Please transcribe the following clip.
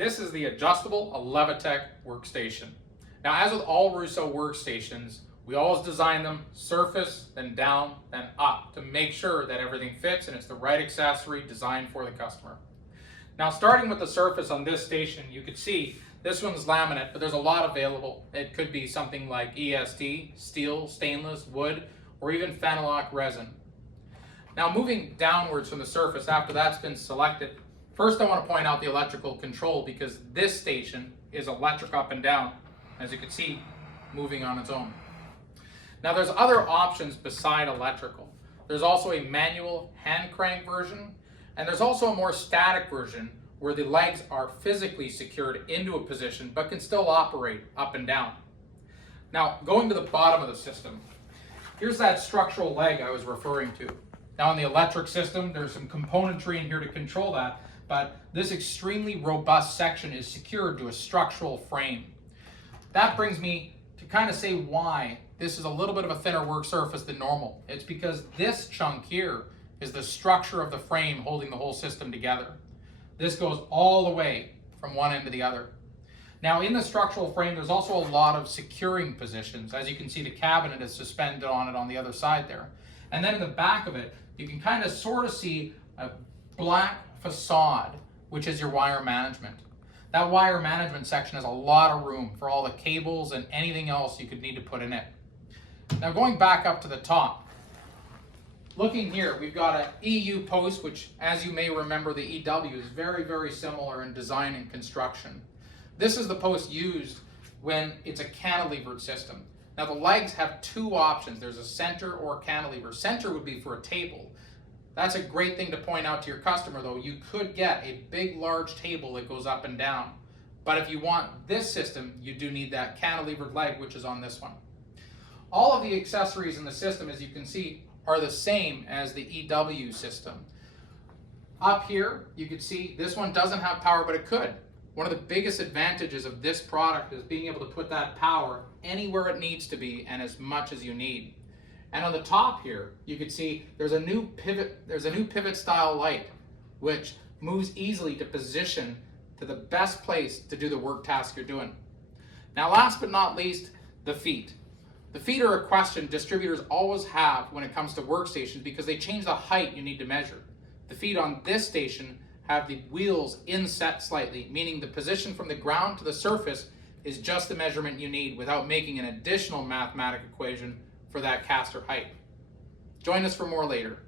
This is the adjustable ElevaTek workstation. Now, as with all Rousseau workstations, we always design them surface, then down, then up to make sure that everything fits and it's the right accessory designed for the customer. Now, starting with the surface on this station, you can see this one's laminate, but there's a lot available. It could be something like ESD, steel, stainless, wood, or even phenolic resin. Now, moving downwards from the surface after that's been selected, first I want to point out the electrical control because this station is electric up and down, as you can see, moving on its own. Now, there's other options beside electrical. There's also a manual hand crank version, and there's also a more static version where the legs are physically secured into a position but can still operate up and down. Now, going to the bottom of the system, here's that structural leg I was referring to. Now, in the electric system, there's some componentry in here to control that, but this extremely robust section is secured to a structural frame. That brings me to kind of say why this is a little bit of a thinner work surface than normal. It's because this chunk here is the structure of the frame holding the whole system together. This goes all the way from one end to the other. Now, in the structural frame, there's also a lot of securing positions. As you can see, the cabinet is suspended on it on the other side there. And then in the back of it, you can kind of sort of see a black facade, which is your wire management. That wire management section has a lot of room for all the cables and anything else you could need to put in it. Now, going back up to the top, looking here, we've got an EU post, which, as you may remember, the EW is very, very similar in design and construction. This is the post used when it's a cantilevered system. Now, the legs have two options. There's a center or cantilever. Center would be for a table. That's a great thing to point out to your customer, though. You could get a big, large table that goes up and down. But if you want this system, you do need that cantilevered leg, which is on this one. All of the accessories in the system, as you can see, are the same as the EW system. Up here, you can see this one doesn't have power, but it could. One of the biggest advantages of this product is being able to put that power anywhere it needs to be and as much as you need. And on the top here, you can see there's a new pivot style light, which moves easily to position to the best place to do the work task you're doing. Now, last but not least, the feet. The feet are a question distributors always have when it comes to workstations because they change the height you need to measure. The feet on this station have the wheels inset slightly, meaning the position from the ground to the surface is just the measurement you need without making an additional mathematical equation for that caster height. Join us for more later.